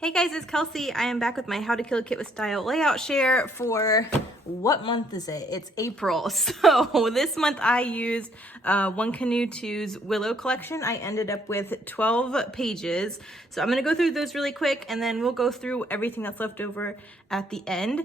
Hey guys, it's Kelsey. I am back with my How to Kill a Kit with Style layout share for, what month is it? It's April. So this month I used One Canoe 2's Willow collection. I ended up with 12 pages. So I'm gonna go through those really quick and then we'll go through everything that's left over at the end.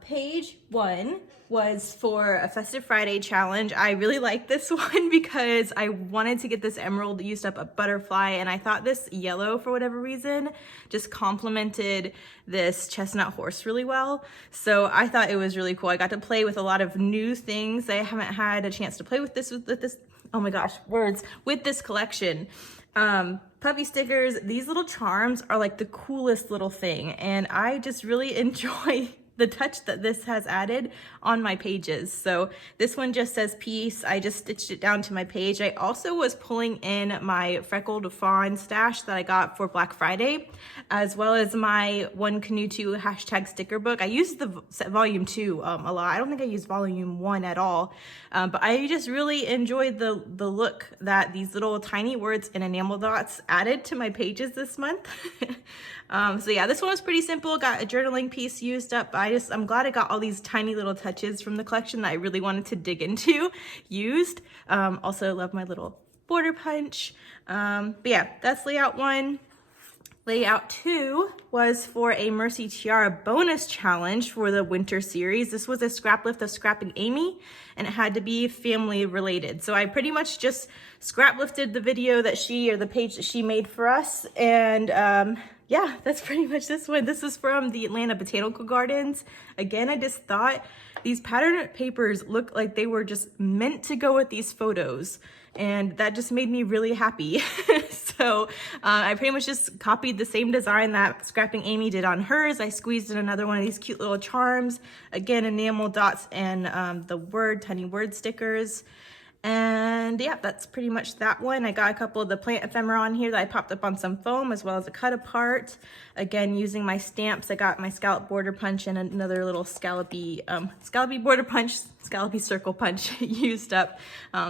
Page 1 was for a Festive Friday challenge. I really like this one because I wanted to get this emerald used up a butterfly, and I thought this yellow, for whatever reason, just complemented this chestnut horse really well. So I thought it was really cool. I got to play with a lot of new things. I haven't had a chance to play with this, oh my gosh, words, with this collection. Puppy stickers, these little charms are like the coolest little thing, and I just really enjoy the touch that this has added on my pages. So this one just says peace. I just stitched it down to my page. I also was pulling in my freckled fawn stash that I got for Black Friday, as well as my One Canoe 2 hashtag sticker book. I used the volume 2 a lot. I don't think I used volume 1 at all, but I just really enjoyed the look that these little tiny words and enamel dots added to my pages this month. So yeah, this one was pretty simple. Got a journaling piece used up. I'm glad I got all these tiny little touches from the collection that I really wanted to dig into used. Also love my little border punch. But yeah, that's layout 1. Layout 2 was for a Mercy Tiara bonus challenge for the winter series. This was a scrap lift of Scrapping Amy, and it had to be family related. So I pretty much just scrap lifted the video that the page that she made for us. And yeah, that's pretty much this one. This is from the Atlanta Botanical Gardens. Again, I just thought these pattern papers look like they were just meant to go with these photos. And that just made me really happy. So I pretty much just copied the same design that Scrapping Amy did on hers. I squeezed in another one of these cute little charms. Again, enamel dots and the tiny word stickers. And yeah, that's pretty much that one. I got a couple of the plant ephemera on here that I popped up on some foam, as well as a cut apart. Again, using my stamps, I got my scallop border punch and another little scallopy border punch, scallopy circle punch used up.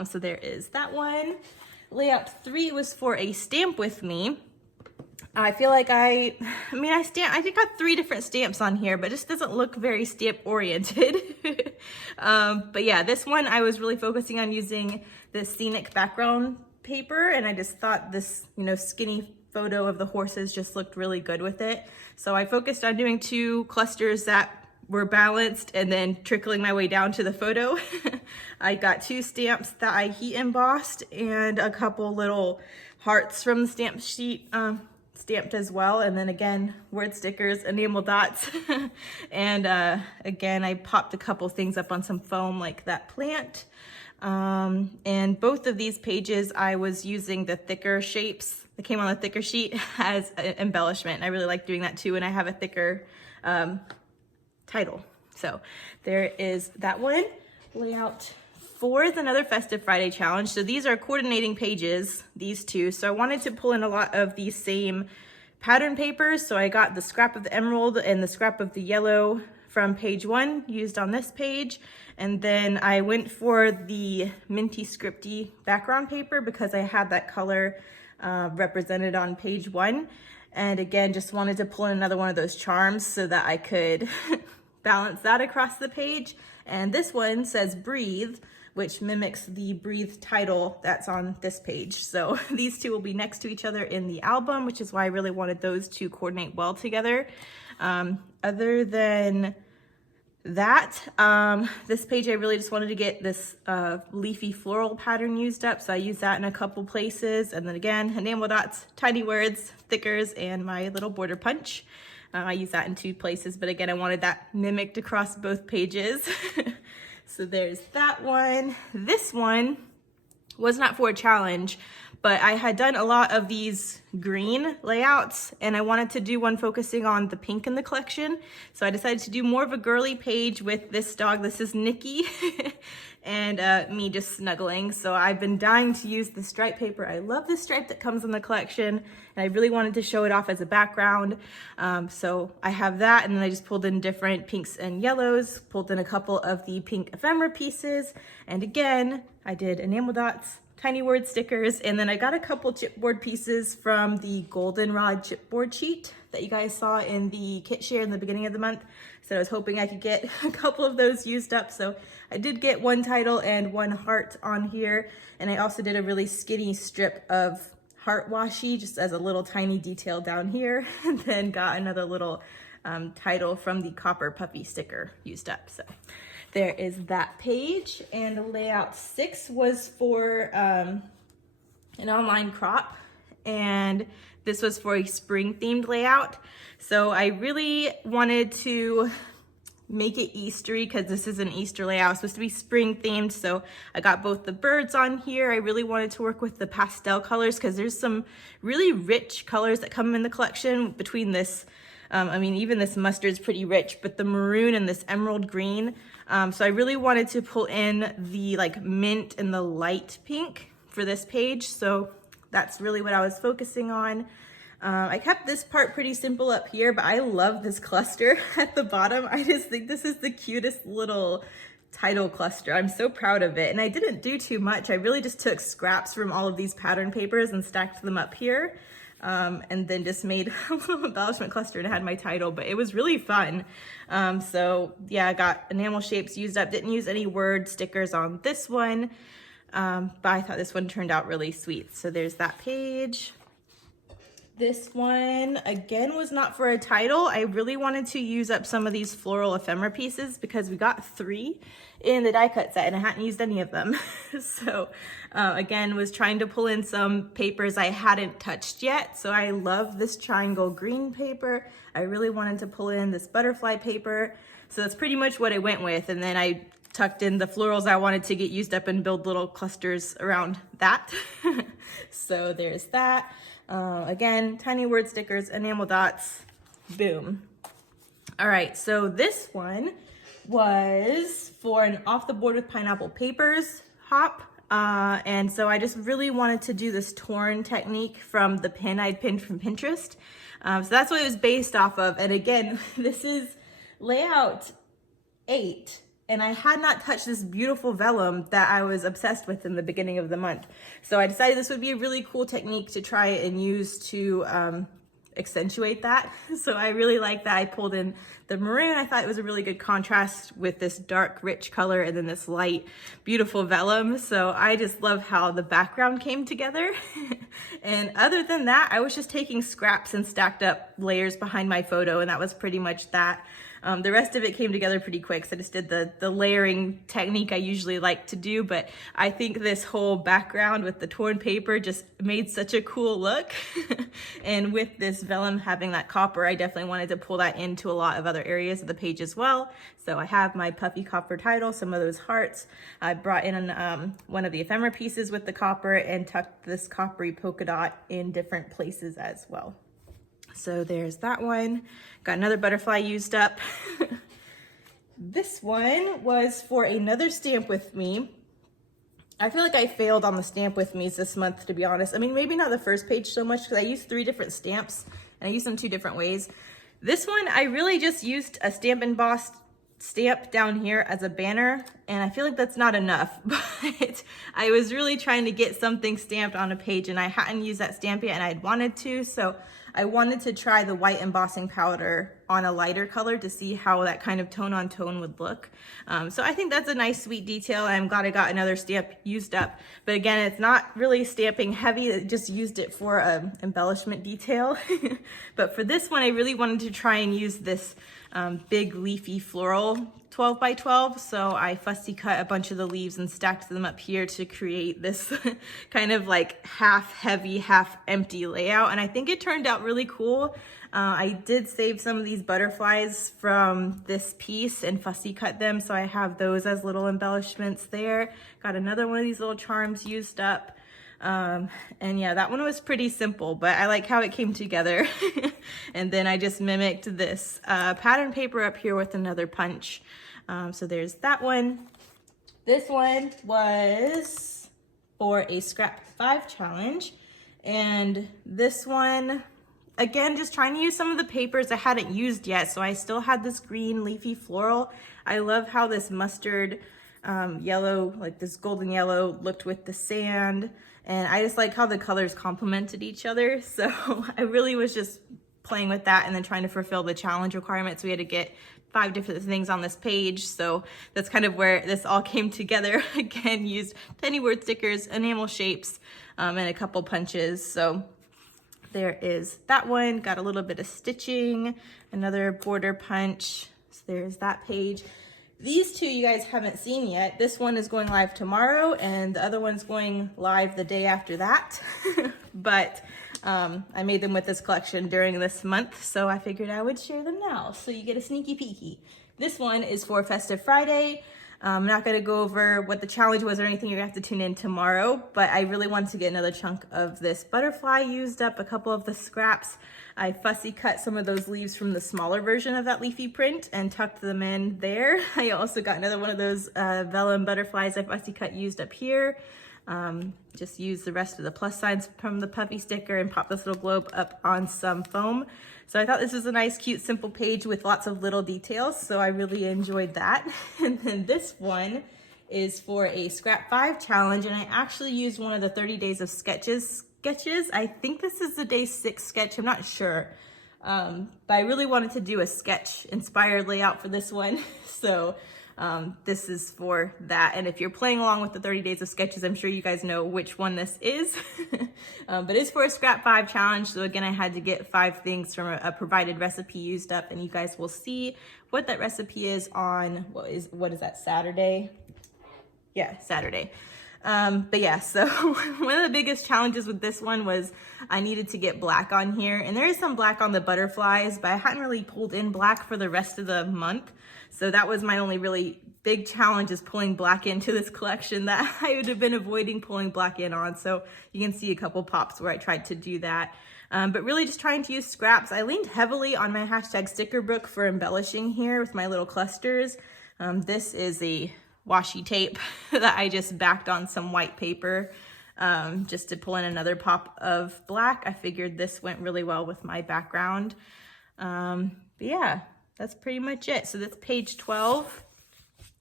So there is that one. Layout 3 was for a stamp with me. I feel like I got 3 different stamps on here, but it just doesn't look very stamp oriented. But yeah, this one I was really focusing on using the scenic background paper, and I just thought this, skinny photo of the horses just looked really good with it. So I focused on doing 2 clusters that were balanced and then trickling my way down to the photo. I got 2 stamps that I heat embossed and a couple little hearts from the stamp sheet stamped as well, and then again word stickers, enamel dots. And again, I popped a couple things up on some foam like that plant. And both of these pages I was using the thicker shapes that came on the thicker sheet as embellishment. I really like doing that too, and I have a thicker title. So there is that one. Layout 4 is another Festive Friday challenge. So these are coordinating pages, these 2. So I wanted to pull in a lot of these same pattern papers. So I got the scrap of the emerald and the scrap of the yellow from page 1 used on this page. And then I went for the minty scripty background paper because I had that color represented on page 1. And again, just wanted to pull in another one of those charms so that I could balance that across the page. And this one says breathe, which mimics the breathe title that's on this page. So these 2 will be next to each other in the album, which is why I really wanted those to coordinate well together. Other than that, this page I really just wanted to get this leafy floral pattern used up, so I used that in a couple places. And then again, enamel dots, tiny words, stickers, and my little border punch. I used that in 2 places, but again, I wanted that mimicked across both pages. So there's that one. This one was not for a challenge, but I had done a lot of these green layouts, and I wanted to do one focusing on the pink in the collection. So I decided to do more of a girly page with this dog. This is Nikki, and me just snuggling. So I've been dying to use the stripe paper. I love the stripe that comes in the collection, and I really wanted to show it off as a background. So I have that, and then I just pulled in different pinks and yellows, pulled in a couple of the pink ephemera pieces, and again, I did enamel dots, tiny word stickers, and then I got a couple chipboard pieces from the goldenrod chipboard sheet that you guys saw in the kit share in the beginning of the month. So I was hoping I could get a couple of those used up. So I did get one title and one heart on here, and I also did a really skinny strip of heart washi just as a little tiny detail down here, and then got another little title from the copper puffy sticker used up. So there is that page, and layout 6 was for an online crop, and this was for a spring themed layout. So I really wanted to make it Eastery because this is an Easter layout. It's supposed to be spring themed, so I got both the birds on here. I really wanted to work with the pastel colors because there's some really rich colors that come in the collection between this. I mean, even this mustard is pretty rich, but the maroon and this emerald green. So I really wanted to pull in the like mint and the light pink for this page. So that's really what I was focusing on. I kept this part pretty simple up here, but I love this cluster at the bottom. I just think this is the cutest little title cluster. I'm so proud of it. And I didn't do too much. I really just took scraps from all of these pattern papers and stacked them up here. And then just made a little embellishment cluster and had my title, but it was really fun. So yeah, I got enamel shapes used up. Didn't use any word stickers on this one, but I thought this one turned out really sweet. So there's that page. This one, again, was not for a title. I really wanted to use up some of these floral ephemera pieces because we got 3 in the die cut set and I hadn't used any of them. So again, was trying to pull in some papers I hadn't touched yet. So I love this triangle green paper. I really wanted to pull in this butterfly paper. So that's pretty much what I went with. And then I tucked in the florals I wanted to get used up and build little clusters around that. So there's that. Again, tiny word stickers, enamel dots, boom. All right, so this one was for an off the board with pineapple papers hop. And so I just really wanted to do this torn technique from the pin I'd pinned from Pinterest. So that's what it was based off of. And again, this is layout 8. And I had not touched this beautiful vellum that I was obsessed with in the beginning of the month. So I decided this would be a really cool technique to try and use to accentuate that. So I really like that. I pulled in the maroon. I thought it was a really good contrast with this dark, rich color and then this light, beautiful vellum. So I just love how the background came together. And other than that, I was just taking scraps and stacked up layers behind my photo, and that was pretty much that. The rest of it came together pretty quick, so I just did the layering technique I usually like to do, but I think this whole background with the torn paper just made such a cool look. And with this vellum having that copper, I definitely wanted to pull that into a lot of other areas of the page as well. So I have my puffy copper title, some of those hearts. I brought in one of the ephemera pieces with the copper and tucked this coppery polka dot in different places as well. So there's that one. Got another butterfly used up. This one was for another stamp with me. I feel like I failed on the stamp with me's this month, to be honest. I mean, maybe not the first page so much because I used 3 different stamps and I used them 2 different ways. This one, I really just used a stamp embossed stamp down here as a banner, and I feel like that's not enough, but I was really trying to get something stamped on a page and I hadn't used that stamp yet and I'd wanted to, so I wanted to try the white embossing powder on a lighter color to see how that kind of tone on tone would look. So I think that's a nice sweet detail. I'm glad I got another stamp used up, but again, it's not really stamping heavy. I just used it for embellishment detail. But for this one, I really wanted to try and use this big leafy floral 12 by 12. So I fussy cut a bunch of the leaves and stacked them up here to create this kind of like half heavy, half empty layout. And I think it turned out really cool. I did save some of these butterflies from this piece and fussy cut them. So I have those as little embellishments there. Got another one of these little charms used up. And yeah, that one was pretty simple, but I like how it came together. And then I just mimicked this pattern paper up here with another punch. So there's that one. This one was for a Scrap 5 challenge. And this one, again, just trying to use some of the papers I hadn't used yet. So I still had this green leafy floral. I love how this mustard yellow, like this golden yellow looked with the sand. And I just like how the colors complemented each other. So I really was just playing with that and then trying to fulfill the challenge requirements. We had to get 5 different things on this page. So that's kind of where this all came together. Again, used tiny word stickers, enamel shapes, and a couple punches. So there is that one. Got a little bit of stitching, another border punch. So there's that page. These two you guys haven't seen yet. This one is going live tomorrow and the other one's going live the day after that. But I made them with this collection during this month, so I figured I would share them now. So you get a sneaky peeky. This one is for Festive Friday. I'm not gonna go over what the challenge was or anything. You're gonna have to tune in tomorrow, but I really wanted to get another chunk of this butterfly used up, a couple of the scraps. I fussy cut some of those leaves from the smaller version of that leafy print and tucked them in there. I also got another one of those vellum butterflies I fussy cut used up here. Just use the rest of the plus signs from the puffy sticker and pop this little globe up on some foam. So I thought this was a nice, cute, simple page with lots of little details. So I really enjoyed that. And then this one is for a Scrap 5 challenge. And I actually used one of the 30 days of sketches. I think this is the day 6 sketch. I'm not sure. But I really wanted to do a sketch inspired layout for this one. So this is for that. And if you're playing along with the 30 days of sketches, I'm sure you guys know which one this is. But it's for a Scrap 5 challenge. So again, I had to get 5 things from a provided recipe used up, and you guys will see what that recipe is on, what is that, Saturday? Yeah, Saturday. But yeah, so one of the biggest challenges with this one was I needed to get black on here, and there is some black on the butterflies, but I hadn't really pulled in black for the rest of the month. So that was my only really big challenge, is pulling black into this collection that I would have been avoiding pulling black in on. So you can see a couple pops where I tried to do that. But really just trying to use scraps. I leaned heavily on my hashtag sticker book for embellishing here with my little clusters. This is a washi tape that I just backed on some white paper just to pull in another pop of black. I figured this went really well with my background. But yeah, that's pretty much it. So that's page 12.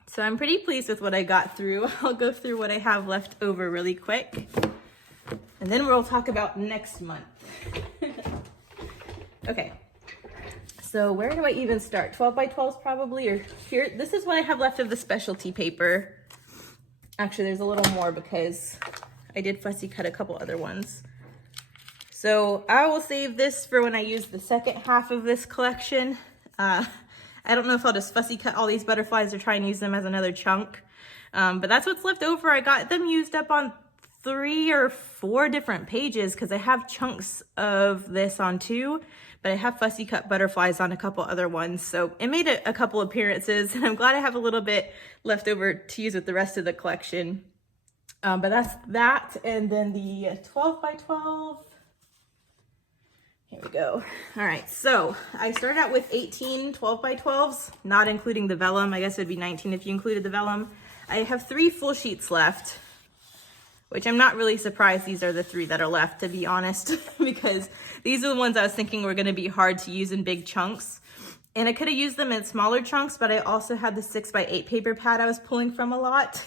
So I'm pretty pleased with what I got through. I'll go through what I have left over really quick, and then we'll talk about next month. Okay. So where do I even start? 12 by 12s probably, or here. This is what I have left of the specialty paper. Actually, there's a little more because I did fussy cut a couple other ones. So I will save this for when I use the second half of this collection. I don't know if I'll just fussy cut all these butterflies or try and use them as another chunk. But that's what's left over. I got them used up on 3 or 4 different pages because I have chunks of this on 2. But I have fussy cut butterflies on a couple other ones. So it made a couple appearances, and I'm glad I have a little bit left over to use with the rest of the collection. But that's that. And then the 12 by 12. Here we go. All right, so I started out with 18 12 by 12s, not including the vellum. I guess it'd be 19 if you included the vellum. I have 3 full sheets left, which I'm not really surprised these are the 3 that are left, to be honest, because these are the ones I was thinking were gonna be hard to use in big chunks. And I could have used them in smaller chunks, but I also had the 6 by 8 paper pad I was pulling from a lot.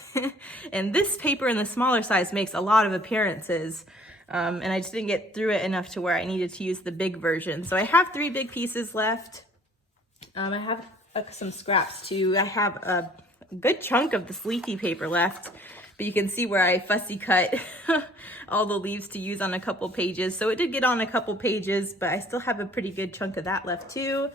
And this paper in the smaller size makes a lot of appearances. And I just didn't get through it enough to where I needed to use the big version. So I have 3 big pieces left. I have some scraps too. I have a good chunk of this leafy paper left. But you can see where I fussy cut all the leaves to use on a couple pages. So it did get on a couple pages, but I still have a pretty good chunk of that left too.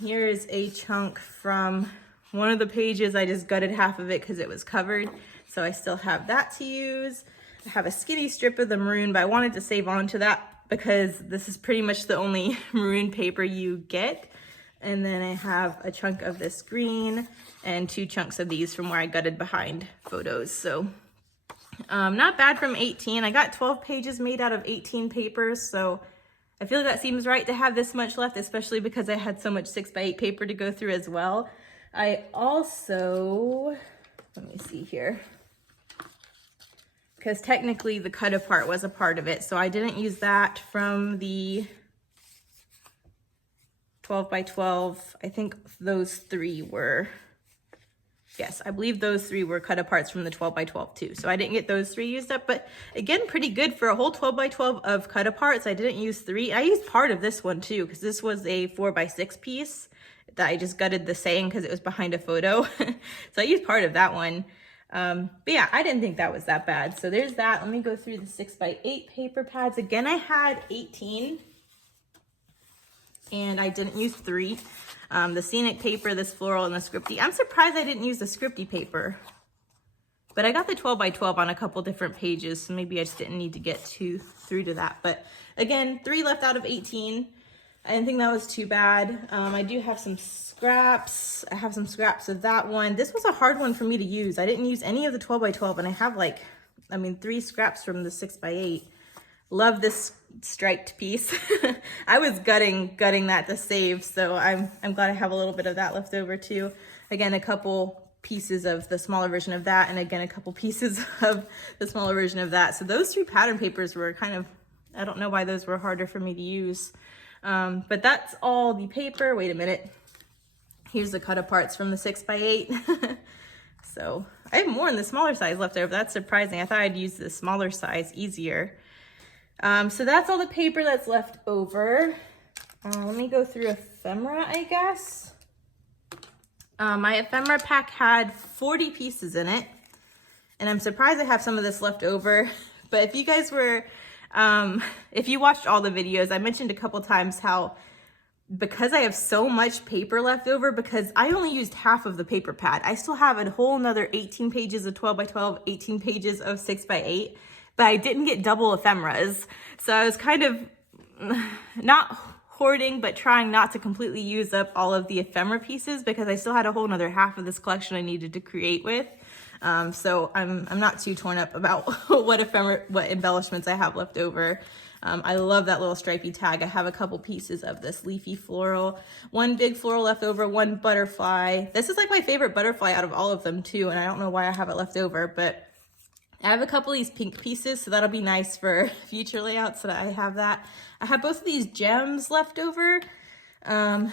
Here is a chunk from one of the pages. I just gutted half of it because it was covered. So I still have that to use. I have a skinny strip of the maroon, but I wanted to save on to that because this is pretty much the only maroon paper you get. And then I have a chunk of this green and 2 chunks of these from where I gutted behind photos. So not bad from 18. I got 12 pages made out of 18 papers. So I feel like that seems right to have this much left, especially because I had so much 6 by 8 paper to go through as well. I also, let me see here, because technically the cut apart was a part of it. So I didn't use that from the 12 by 12. I think those 3 were Yes, I believe those 3 were cut aparts from the 12 by 12 too. So I didn't get those 3 used up, but again, pretty good for a whole 12 by 12 of cut aparts. I didn't use 3. I used part of this one too, because this was a 4 by 6 piece that I just gutted the saying because it was behind a photo. So I used part of that one. But yeah, I didn't think that was that bad. So there's that. Let me go through the 6 by 8 paper pads. Again, I had 18 and I didn't use 3. The scenic paper, this floral, and the scripty. I'm surprised I didn't use the scripty paper, but I got the 12 by 12 on a couple different pages, so maybe I just didn't need to get through to that. But again, 3 left out of 18. I didn't think that was too bad. I do have some scraps. I have some scraps of that one. This was a hard one for me to use. I didn't use any of the 12 by 12, and I have 3 scraps from the 6 by 8. Love this striped piece. I was gutting that to save, so I'm glad I have a little bit of that left over too. Again, a couple pieces of the smaller version of that, and again, a couple pieces of the smaller version of that. So those 3 pattern papers were kind of, I don't know why those were harder for me to use. But that's all the paper. Wait a minute. Here's the cut aparts from the 6 by 8. So I have more in the smaller size left over. That's surprising. I thought I'd use the smaller size easier. So that's all the paper that's left over. Let me go through ephemera, I guess. My ephemera pack had 40 pieces in it, and I'm surprised I have some of this left over. But if you guys were, if you watched all the videos, I mentioned a couple times how, because I have so much paper left over, because I only used half of the paper pad, I still have a whole another 18 pages of 12 by 12, 18 pages of 6 by 8. But I didn't get double ephemeras. So I was kind of not hoarding, but trying not to completely use up all of the ephemera pieces, because I still had a whole another half of this collection I needed to create with. So I'm not too torn up about what embellishments I have left over. I love that little stripy tag. I have a couple pieces of this leafy floral, 1 big floral left over, 1 butterfly. This is my favorite butterfly out of all of them too, and I don't know why I have it left over, but I have a couple of these pink pieces, so that'll be nice for future layouts that I have that. I have both of these gems left over. I'm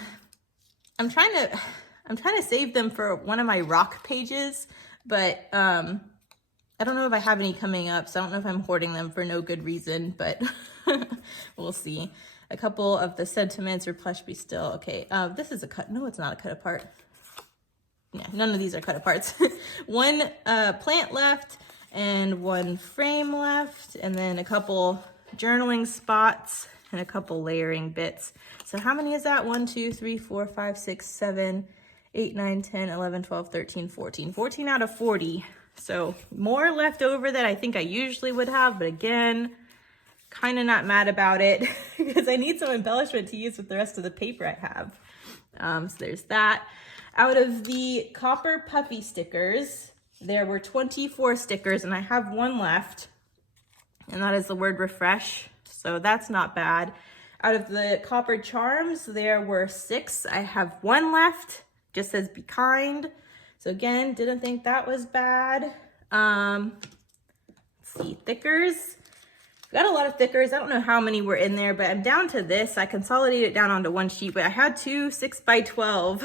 trying to save them for one of my rock pages, but I don't know if I have any coming up, so I don't know if I'm hoarding them for no good reason, but we'll see. A couple of the sentiments or plush be still. Okay, this is a cut. No, it's not a cut apart. Yeah, none of these are cut aparts. 1 plant left, and 1 frame left, and then a couple journaling spots and a couple layering bits. So how many is that? 1, 2, 3, 4, 5, 6, 7, 8, 9, 10, 11, 12, 13, 14. 14 out of 40. So more left over than I think I usually would have, but again, kind of not mad about it because I need some embellishment to use with the rest of the paper I have. So there's that. Out of the copper puffy stickers, there were 24 stickers, and I have 1 left, and that is the word refresh, so that's not bad. Out of the copper charms, there were 6. I have 1 left, just says be kind. So again, didn't think that was bad. Let's see, thickers. Got a lot of thickers. I don't know how many were in there, but I'm down to this. I consolidated it down onto 1 sheet, but I had 2 6 by 12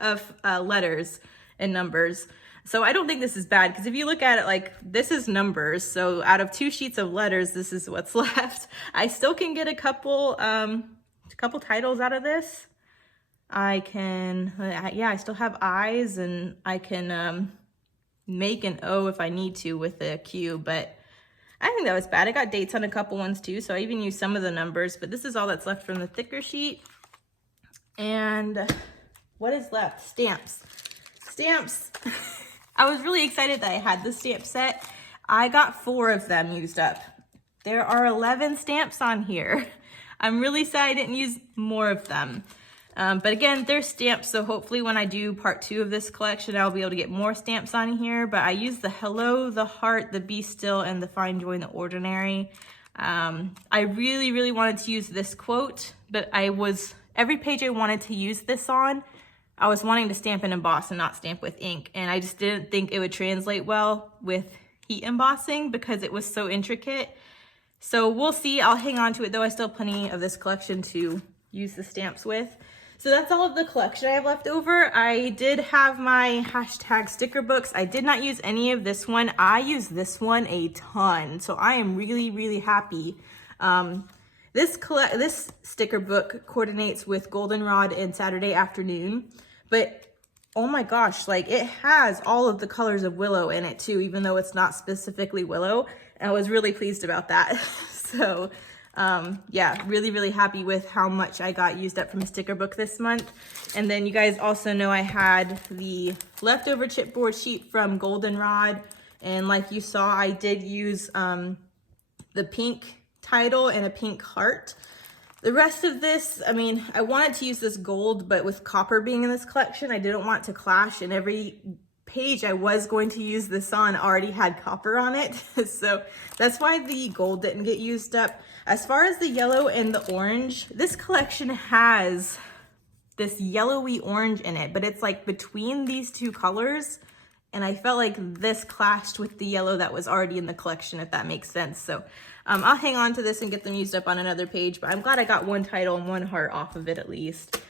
of letters and numbers. So I don't think this is bad, because if you look at it, this is numbers. So out of 2 sheets of letters, this is what's left. I still can get a couple titles out of this. I can, yeah, I still have I's, and I can make an O if I need to with a Q, but I think that was bad. I got dates on a couple ones too, so I even used some of the numbers, but this is all that's left from the thicker sheet. And what is left? Stamps. Stamps. I was really excited that I had this stamp set. I got 4 of them used up. There are 11 stamps on here. I'm really sad I didn't use more of them. But again, they're stamps, so hopefully when I do part 2 of this collection, I'll be able to get more stamps on here. But I used the hello, the heart, the be still, and the find joy in the ordinary. I really, really wanted to use this quote, but every page I wanted to use this on, I was wanting to stamp and emboss and not stamp with ink. And I just didn't think it would translate well with heat embossing because it was so intricate. So we'll see. I'll hang on to it though. I still have plenty of this collection to use the stamps with. So that's all of the collection I have left over. I did have my hashtag sticker books. I did not use any of this one. I use this one a ton, so I am really, really happy. This sticker book coordinates with Goldenrod and Saturday Afternoon, but oh my gosh, like it has all of the colors of willow in it too, even though it's not specifically willow. And I was really pleased about that. So yeah, really, really happy with how much I got used up from a sticker book this month. And then you guys also know I had the leftover chipboard sheet from Goldenrod. And like you saw, I did use the pink title and a pink heart. The rest of this, I mean, I wanted to use this gold, but with copper being in this collection, I didn't want it to clash, and every page I was going to use this on already had copper on it. So that's why the gold didn't get used up. As far as the yellow and the orange, this collection has this yellowy orange in it, but it's like between these two colors. And I felt like this clashed with the yellow that was already in the collection, if that makes sense. So I'll hang on to this and get them used up on another page, but I'm glad I got one title and one heart off of it at least.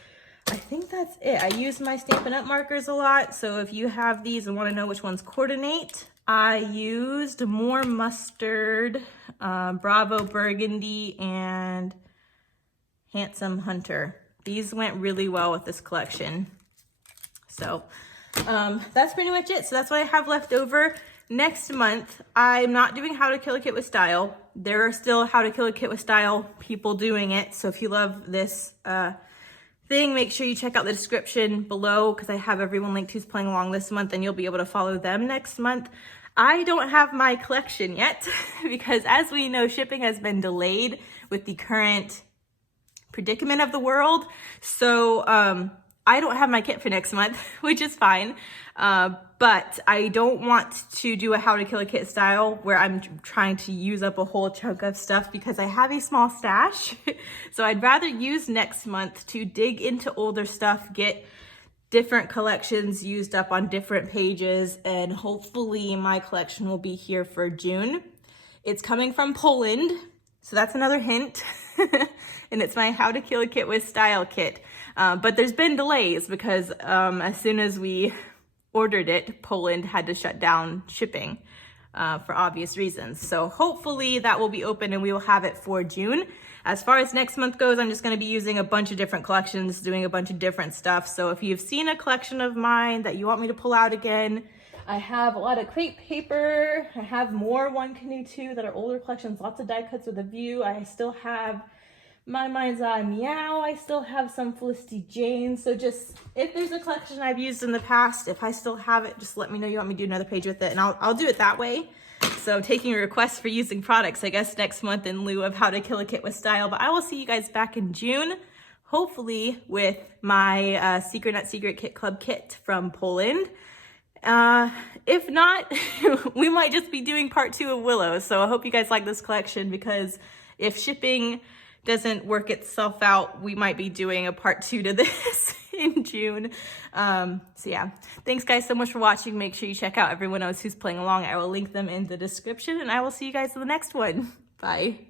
I think that's it. I use my Stampin' Up! Markers a lot, so if you have these and want to know which ones coordinate, I used More Mustard, Bravo Burgundy, and Handsome Hunter. These went really well with this collection. So that's pretty much it. So that's what I have left over. Next month, I'm not doing How to Kill a Kit with Style. There are still How to Kill a Kit with Style people doing it. So if you love this thing, make sure you check out the description below because I have everyone linked who's playing along this month and you'll be able to follow them next month. I don't have my collection yet because as we know, shipping has been delayed with the current predicament of the world. So I don't have my kit for next month, which is fine. But I don't want to do a How to Kill a Kit style where I'm trying to use up a whole chunk of stuff because I have a small stash. So I'd rather use next month to dig into older stuff, get different collections used up on different pages, and hopefully my collection will be here for June. It's coming from Poland, so that's another hint. And it's my How to Kill a Kit with Style kit. But there's been delays because as soon as we ordered it, Poland had to shut down shipping for obvious reasons. So hopefully that will be open and we will have it for June. As far as next month goes, I'm just going to be using a bunch of different collections, doing a bunch of different stuff. So if you've seen a collection of mine that you want me to pull out again, I have a lot of crepe paper. I have more One Canoe 2 that are older collections, lots of die cuts with a view. I still have My Mind's Eye Meow. I still have some Felicity Jane. So just, if there's a collection I've used in the past, if I still have it, just let me know you want me to do another page with it and I'll do it that way. So taking requests for using products, I guess next month in lieu of How to Kill a Kit with Style. But I will see you guys back in June, hopefully with my Secret Not Secret Kit Club kit from Poland. If not, we might just be doing part 2 of Willow. So I hope you guys like this collection because if shipping doesn't work itself out, we might be doing a part 2 to this in June. So yeah, thanks guys so much for watching. Make sure you check out everyone else who's playing along. I will link them in the description and I will see you guys in the next one. Bye.